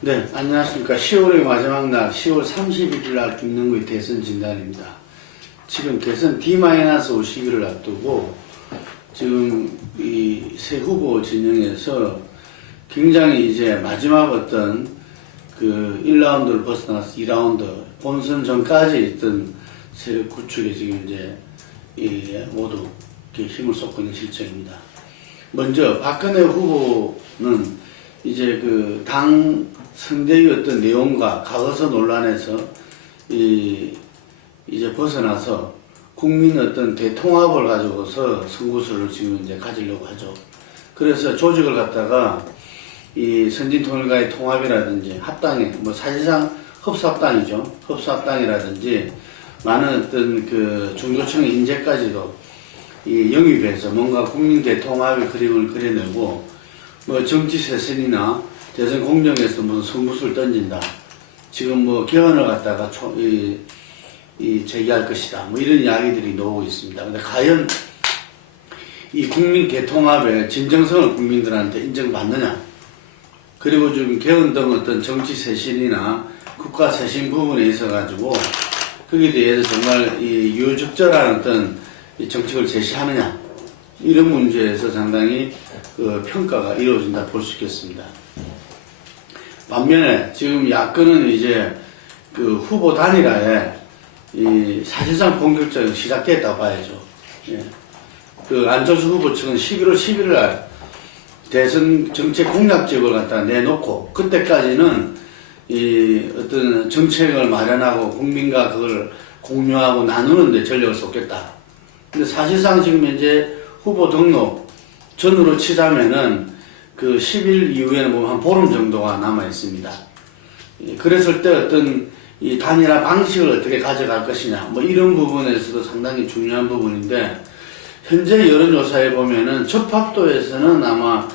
네, 안녕하십니까. 10월의 마지막 날, 10월 31일 날 김능구의 대선 진단입니다. 지금 대선 D-5시기를 앞두고 지금 이 새 후보 진영에서 굉장히 이제 마지막 어떤 그 1라운드를 벗어나서 2라운드 본선 전까지 있던 세력 구축에 지금 이제 모두 힘을 쏟고 있는 실정입니다. 먼저 박근혜 후보는 이제 그 당 선대의 어떤 내용과 과거사 논란에서 이제 벗어나서 국민 어떤 대통합을 가지고서 선구수를 지금 이제 가지려고 하죠. 그래서 조직을 갖다가 이 선진통일과의 통합이라든지 합당이 뭐 사실상 흡사합당이죠. 흡사합당이라든지 많은 어떤 그 중도층의 인재까지도 이 영입해서 뭔가 국민 대통합의 그림을 그려내고 뭐 정치 세선이나 대선 공정에서 무슨 선구수를 던진다. 지금 뭐 개헌을 갖다가 제기할 것이다. 뭐 이런 이야기들이 나오고 있습니다. 근데 과연 이 국민 대통합의 진정성을 국민들한테 인정받느냐? 그리고 지금 개헌 등 어떤 정치 쇄신이나 국가 쇄신 부분에 있어 가지고 거기에 대해서 정말 이 유적절한 어떤 이 정책을 제시하느냐? 이런 문제에서 상당히 그 평가가 이루어진다 볼 수 있겠습니다. 반면에 지금 야권은 이제 그 후보 단일화에 사실상 본격적으로 시작됐다고 봐야죠. 예. 그 안철수 후보 측은 11월 11일 날 대선 정책 공약집을 갖다 내놓고 그때까지는 이 어떤 정책을 마련하고 국민과 그걸 공유하고 나누는데 전력을 쏟겠다. 근데 사실상 지금 현재 후보 등록 전으로 치자면은 그 10일 이후에는 보면 한 보름 정도가 남아 있습니다. 그랬을 때 어떤 이 단일화 방식을 어떻게 가져갈 것이냐, 뭐 이런 부분에서도 상당히 중요한 부분인데, 현재 여론조사에 보면은 접합도에서는 아마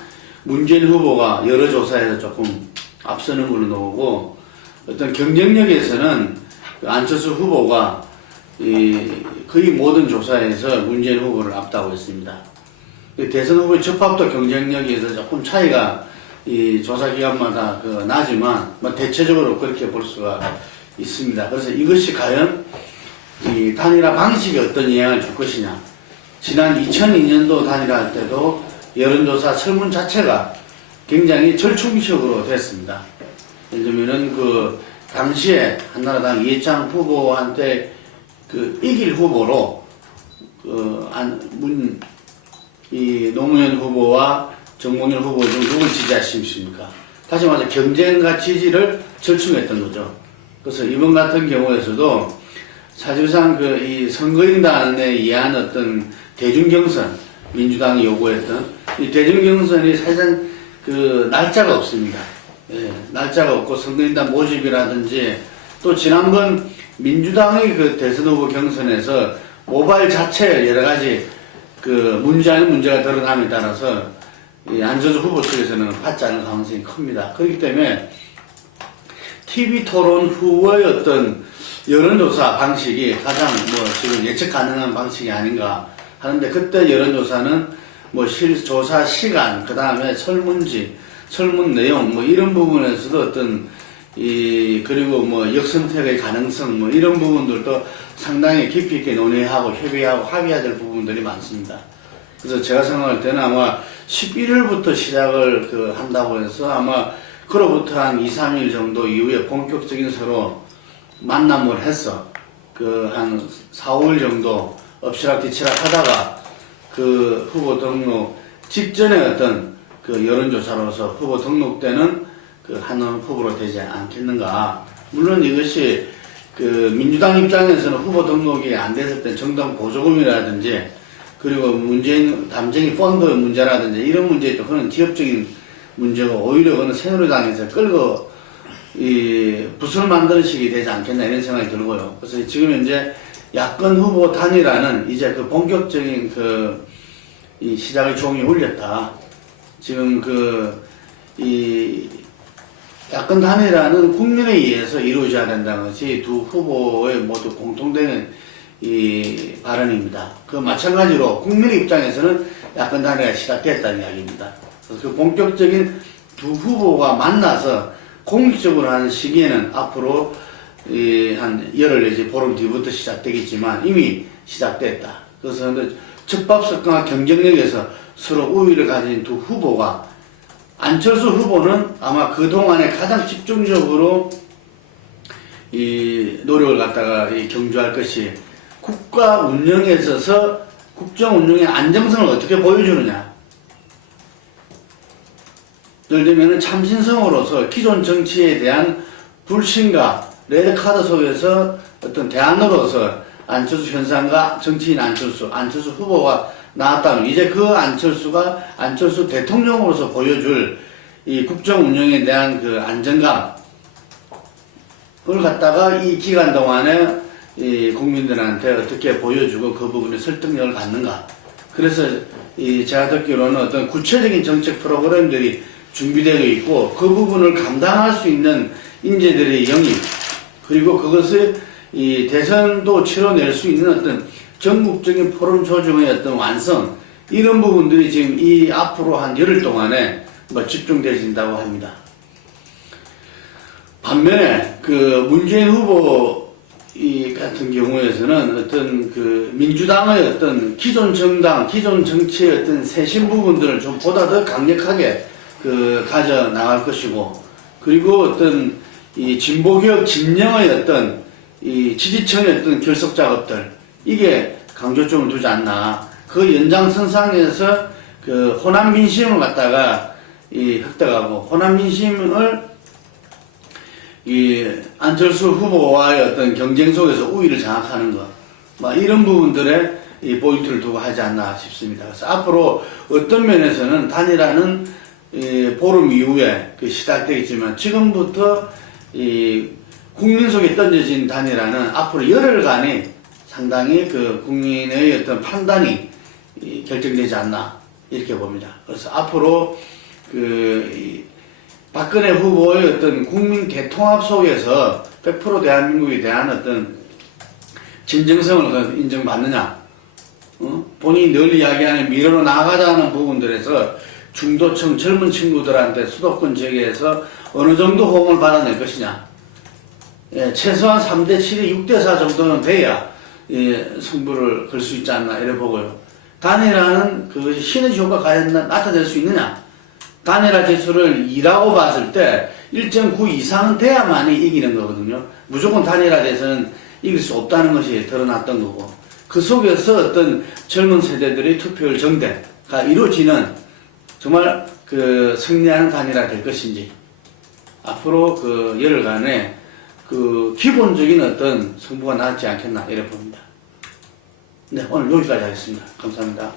문재인 후보가 여러 조사에서 조금 앞서는 걸로 나오고, 어떤 경쟁력에서는 안철수 후보가 거의 모든 조사에서 문재인 후보를 앞다고 있습니다. 대선 후보의 접합도 경쟁력에서 조금 차이가 이 조사 기간마다 나지만 뭐 대체적으로 그렇게 볼 수가 있습니다. 그래서 이것이 과연 이 단일화 방식에 어떤 영향을 줄 것이냐. 지난 2002년도 단일화 할 때도 여론조사 설문 자체가 굉장히 절충식으로 됐습니다. 예를 들면은 그 당시에 한나라당 이해창 후보한테 그 이길 후보로 노무현 후보와 정몽준 후보 중 누굴 지지하십니까? 다시 말해서 경쟁과 지지를 절충했던 거죠. 그래서 이번 같은 경우에서도 사실상 이 선거인단에 의한 어떤 대중경선, 민주당이 요구했던 이 대중경선이 사실상 그 날짜가 없습니다. 예, 날짜가 없고 선거인단 모집이라든지 또 지난번 민주당의 그 대선 후보 경선에서 모바일 자체에 여러 가지 그 문제 아닌 문제가 드러남에 따라서 이 안철수 후보 측에서는 받지 않을 가능성이 큽니다. 그렇기 때문에 TV 토론 후의 어떤 여론조사 방식이 가장 지금 예측 가능한 방식이 아닌가 하는데, 그때 여론조사는 조사 시간, 그 다음에 설문지, 설문 내용, 이런 부분에서도 어떤 그리고 역선택의 가능성, 이런 부분들도 상당히 깊이 있게 논의하고 협의하고 합의해야 될 부분들이 많습니다. 그래서 제가 생각할 때는 아마 11일부터 시작을 한다고 해서 아마 그로부터 한 2, 3일 정도 이후에 본격적인 서로 만남을 해서 한 4, 5일 정도 엎치락뒤치락 하다가 그 후보 등록 직전에 어떤 여론조사로서 후보 등록 때는 한 후보로 되지 않겠는가. 물론 이것이 민주당 입장에서는 후보 등록이 안 됐을 때 정당 보조금이라든지 그리고 문재인 담쟁이 펀드 문제라든지 이런 문제, 그건 지역적인 문제고 오히려 그건 새누리당에서 끌고 붓을 만드는 식이 되지 않겠나 이런 생각이 들고요. 그래서 지금 현재 야권 후보 단일화는 이제 본격적인 이 시작의 종이 울렸다. 지금 야권 단일화는 국민에 의해서 이루어져야 된다는 것이 두 후보의 모두 공통되는 발언입니다. 마찬가지로 국민의 입장에서는 야권 단일화가 시작됐다는 이야기입니다. 그래서 본격적인 두 후보가 만나서 공식적으로 하는 시기에는 앞으로 한 열흘 내지 보름 뒤부터 시작되겠지만 이미 시작됐다. 그래서 적합성과 경쟁력에서 서로 우위를 가진 두 후보가, 안철수 후보는 아마 그동안에 가장 집중적으로 이 노력을 갖다가 경주할 것이 국가 운영에 있어서 국정 운영의 안정성을 어떻게 보여주느냐. 예를 들면 참신성으로서 기존 정치에 대한 불신과 레드카드 속에서 어떤 대안으로서 안철수 현상과 정치인 안철수 후보가 나왔다면 이제 그 안철수 대통령으로서 보여줄 이 국정 운영에 대한 그 안정감을 갖다가 이 기간 동안에 이 국민들한테 어떻게 보여주고 그 부분에 설득력을 갖는가. 그래서 제가 듣기로는 어떤 구체적인 정책 프로그램들이 준비되어 있고 그 부분을 감당할 수 있는 인재들의 영입, 그리고 그것을 이 대선도 치러낼 수 있는 어떤 전국적인 포럼 조정의 어떤 완성, 이런 부분들이 지금 이 앞으로 한 열흘 동안에 집중되어진다고 합니다. 반면에 그 문재인 후보 같은 경우에서는 어떤 그 민주당의 어떤 기존 정당, 기존 정치의 어떤 쇄신 부분들을 좀 보다 더 강력하게 가져 나갈 것이고, 그리고 어떤 이 진보개혁 진영의 어떤 이 지지층의 어떤 결속 작업들, 이게 강조점을 두지 않나. 그 연장선상에서 그 호남 민심을 갖다가 획득하고, 호남 민심을 안철수 후보와의 어떤 경쟁 속에서 우위를 장악하는 것, 이런 부분들에 포인트를 두고 하지 않나 싶습니다. 그래서 앞으로 어떤 면에서는 단일화는 보름 이후에 시작되겠지만, 지금부터 국민 속에 던져진 단일화는 앞으로 열흘간에 상당히 국민의 어떤 판단이 결정되지 않나, 이렇게 봅니다. 그래서 앞으로 박근혜 후보의 어떤 국민 대통합 속에서 100% 대한민국에 대한 어떤 진정성을 인정받느냐, 본인이 늘 이야기하는 미래로 나아가자는 부분들에서 중도층 젊은 친구들한테 수도권 지역에서 어느 정도 호응을 받아낼 것이냐. 최소한 3대7이 6대4 정도는 돼야 승부를 걸 수 있지 않나, 이래 보고요. 단일화는 그 시너지 효과가 과연 나타낼 수 있느냐. 단일화 지수를 2라고 봤을 때 1.9 이상은 돼야만이 이기는 거거든요. 무조건 단일화돼서는 이길 수 없다는 것이 드러났던 거고, 그 속에서 어떤 젊은 세대들의 투표율 정대가 이루어지는 정말 승리하는 단일화 될 것인지, 앞으로 열흘간에 기본적인 어떤 승부가 나지 않겠나, 이래 봅니다. 네, 오늘 여기까지 하겠습니다. 감사합니다.